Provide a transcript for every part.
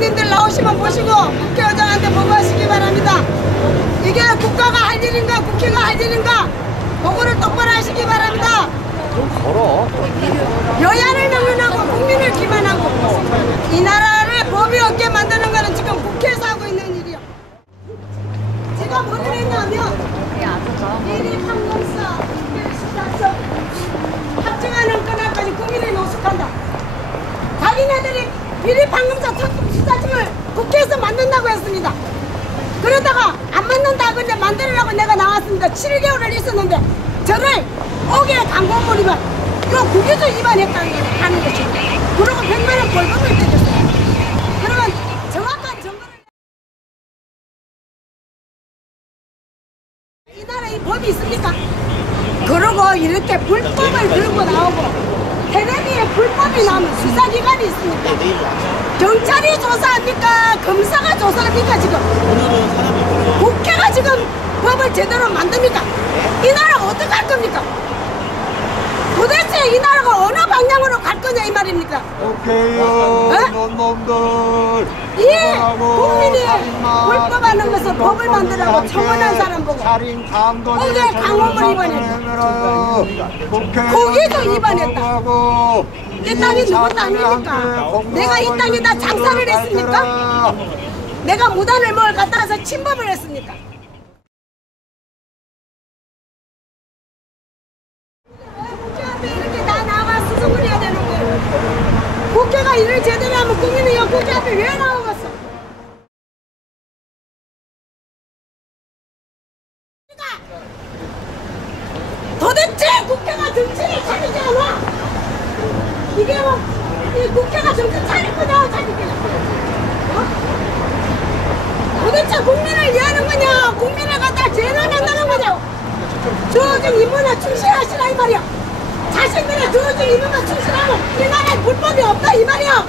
국민들 나오시면 보시고 국회의장한테 보고하시기 바랍니다. 이게 국가가 할 일인가 국회가 할 일인가 보고를 똑바로 하시기 바랍니다. 좀 걸어. 여야를 명령하고 국민을 기만하고 이 나라를 법이 없게 만드는 거는 지금 국회에서 하고 있는 일이요. 제가 뭐를 했냐면 미리 판검사 특별수사청 합증하는 그날까지 국민을 노숙한다. 자기네들이 미리 판검사 특별수사청을 국회에서 만든다고 했습니다. 그러다가 안 만든다 근데 만들으라고 내가 나왔습니다. 7개월을 있었는데 저를 5개 광고물이면 이거 국유도 위반했다는 하는 것입니다. 그리고 100만 원 벌금을 때렸어요. 그러면 정확한 정보를 이 나라에 법이 있습니까? 그러고 이렇게 불법을 들고 나오고 텔레비에 불법이 나오면 수사기관이 있습니까? 경찰이 조사합니까? 검사가 조사합니까 지금? 국회가 지금 법을 제대로 만듭니까? 이 나라가 어떻게 할 겁니까? 도대체 이 나라가 어느 방향으로 갈 거냐 이 말입니까? 오케이요 놈놈들 이 국민이 불법하는 것을 법을 만들라고 청원한 사람 보고 어제 강호물 위반했다. 거기도 위반했다. 이 땅이 누구 땅입니까? 내가 이 땅에다 장사를 했습니까? 내가 무단을 뭘 갖다 와서 침범을 했습니까? 국회 앞에 이렇게 다 나와 수습을 해야 되는 거예요. 국회가 일을 제대로 하면 국민이 이 국회 앞에 왜 나오겠어? 도대체 국회가 정치를 차리지 않아? 이게 뭐, 이 국회가 정치 차릴 거냐, 차릴 거냐? 도대체 국민을 위하는 거냐, 국민을 갖다 죄를 만드는 거냐? 주어진 임무나 충실하시라 이 말이야. 자신들의 주어진 임무나 충실하면 이 나라에 불법이 없다 이 말이야.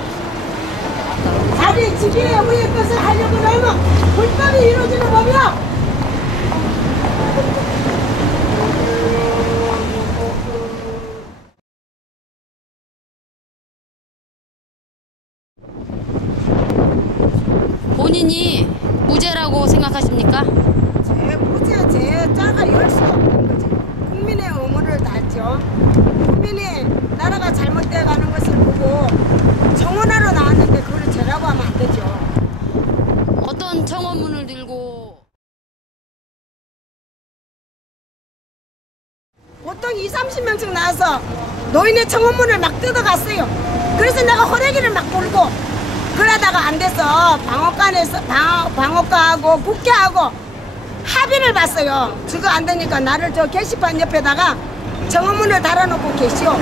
자기 지기의 의의 것을 하려고 하면 불법이 이루어지는 법이야. 본인이 무죄라고 생각하십니까? 제 자가 열 수가 없는 거지. 국민의 의무를 다했죠. 국민이 나라가 잘못되어 가는 것을 보고 청원하러 나왔는데 그걸 죄라고 하면 안 되죠. 어떤 청원문을 들고? 보통 20-30명씩 나와서 노인의 청원문을 막 뜯어갔어요. 그래서 내가 호래기를 막 불고 그러다가 안 돼서 방어과하고 국회하고 합의를 봤어요. 그거 안 되니까 나를 저 게시판 옆에다가 청원문을 달아놓고 계시오.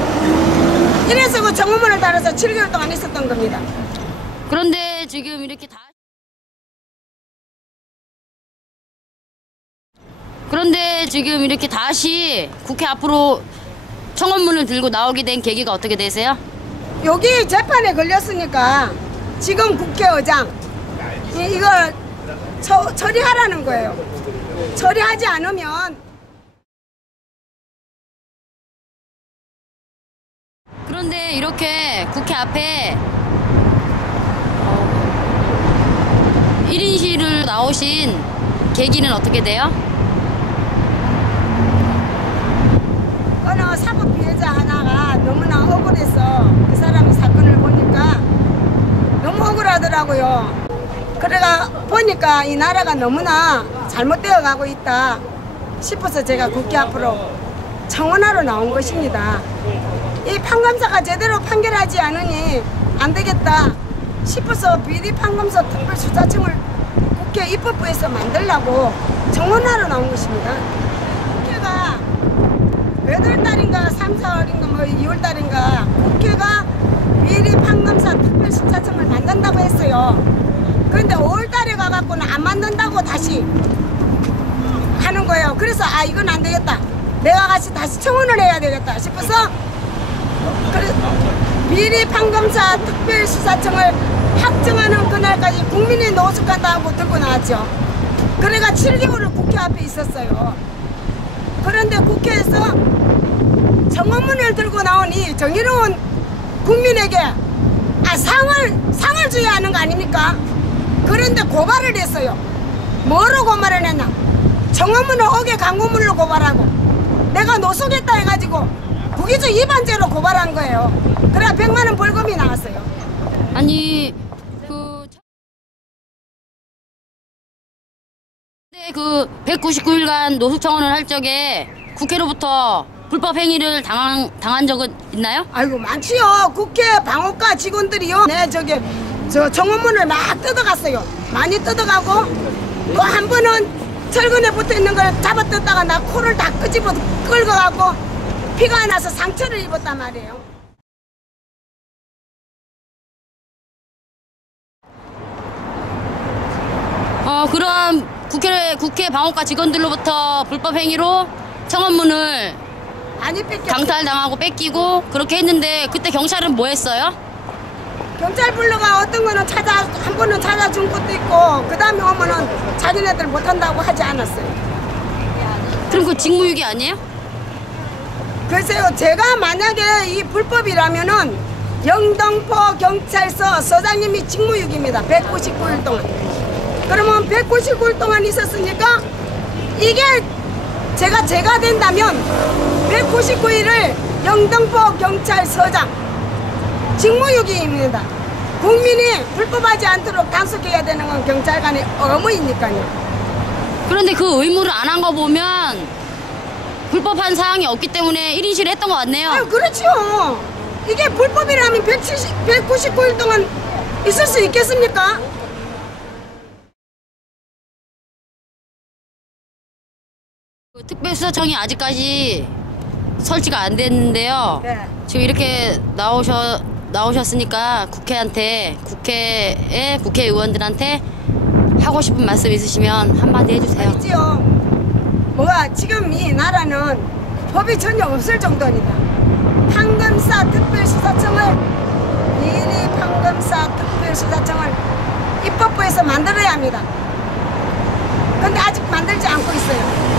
이래서 그 청원문을 달아서 7개월 동안 있었던 겁니다. 그런데 지금 이렇게 다시 국회 앞으로 청원문을 들고 나오게 된 계기가 어떻게 되세요? 여기 재판에 걸렸으니까 지금 국회의장 이걸 처리하라는 거예요. 처리하지 않으면 그런데 이렇게 국회 앞에 1인 시위를 나오신 계기는 어떻게 돼요? 어느 사법 피해자 하나가 너무나 억울해서 그 사람이 사건을 보니까 너무 억울하더라고요. 그래가 보니까 이 나라가 너무나 잘못되어 가고 있다 싶어서 제가 국회 앞으로 청원하러 나온 것입니다. 이 판검사가 제대로 판결하지 않으니 안 되겠다 싶어서 비리 판검사 특별수사청을 국회 입법부에서 만들려고 청원하러 나온 것입니다. 국회가 몇 월달인가 3, 4월인가 뭐 2월달인가 국회가 비리 판검사 특별수사청을 만든다고 했어요. 그런데 5월달에 가갖고는 안 만든다고 다시 하는 거예요. 그래서 아 이건 안 되겠다. 내가 같이 다시 청원을 해야 되겠다 싶어서 비리 판검사 특별수사청을 확정하는 그날까지 국민이 노숙한다고 들고 나왔죠. 그래가 7개월을 국회 앞에 있었어요. 그런데 국회에서 청원문을 들고 나오니 정의로운 국민에게 아, 상을 줘야 하는 거 아닙니까? 그런데 고발을 했어요. 뭐로 고발을 했나? 청원문을 어개 강구물로 고발하고 내가 노숙했다 해가지고 국유적 위반죄로 고발한 거예요. 그래야 100만 원 벌금이 나왔어요. 아니 그 199일간 노숙 청원을 할 적에 국회로부터 불법 행위를 당한 적은 있나요? 아이고 많지요. 국회 방어과 직원들이요. 네 저 청원문을 막 뜯어갔어요. 많이 뜯어가고 또 한 번은 철근에 붙어 있는 걸 잡아 뜯다가 나 코를 다 끄집어 끌어가고 피가 나서 상처를 입었단 말이에요. 그럼 국회 방어과 직원들로부터 불법 행위로 청원문을 많이 뺏겼죠. 강탈당하고 뺏기고 그렇게 했는데 그때 경찰은 뭐 했어요? 경찰 불러가 어떤 거는 한 번은 찾아준 것도 있고 그 다음에 오면은 자기네들 못한다고 하지 않았어요. 그럼 그 직무유기 아니에요? 글쎄요, 제가 만약에 이 불법이라면은 영등포 경찰서 서장님이 직무유기입니다. 199일 동안. 그러면 199일 동안 있었으니까 이게 제가 된다면 199일을 영등포 경찰서장 직무유기입니다. 국민이 불법하지 않도록 단속해야 되는 건 경찰관의 의무이니까요. 그런데 그 의무를 안 한 거 보면 불법한 사항이 없기 때문에 1인실을 했던 것 같네요. 아유, 그렇죠. 이게 불법이라면 199일 동안 있을 수 있겠습니까? 특별수사청이 아직까지 설치가 안 됐는데요. 네. 지금 이렇게 나오셨으니까 국회의원들한테 하고 싶은 말씀 있으시면 한마디 해주세요. 있지요. 뭐가 지금 이 나라는 법이 전혀 없을 정도입니다. 판검사 특별수사청을 미리 판검사 특별수사청을 입법부에서 만들어야 합니다. 근데 아직 만들지 않고 있어요.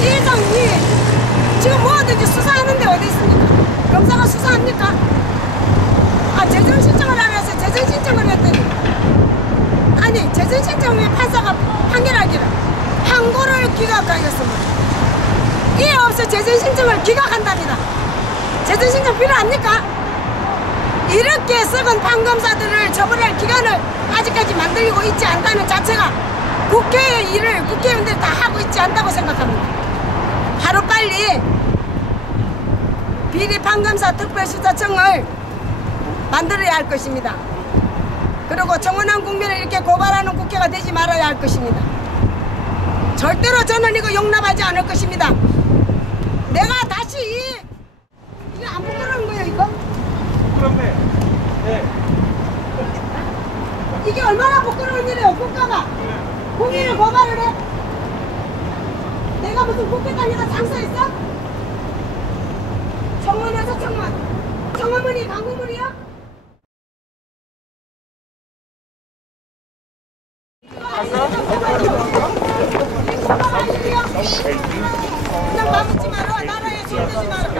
이장이 지금 뭐든지 수사하는데 어디 있습니까? 검사가 수사합니까? 아, 재정 신청을 안 해서 재정 신청을 했더니 아니 재정 신청에 판사가 판결하기를 항고를 기각하였습니다. 이에 없어 재정 신청을 기각한답니다. 재정 신청 필요합니까? 이렇게 썩은 판검사들을 처벌할 기간을 아직까지 만들고 있지 않다는 자체가 국회의 일을 국회의원들이 다 하고 있지 않다고 생각합니다. 하루빨리 비리 판검사 특별수사청을 만들어야 할 것입니다. 그리고 청원한 국민을 이렇게 고발하는 국회가 되지 말아야 할 것입니다. 절대로 저는 이거 용납하지 않을 것입니다. 내가 다시 이게 안 부끄러운 거예요, 이거? 부끄럽네. 네. 이게 얼마나 부끄러운 일이에요, 국가가. 국민을 고발을 해? 내가 무슨 국회 다니다 장사했어? 청원에서 청원. 청원문이 강구문이야? 그냥 맘먹지 마라. 나라에 손대지 마라.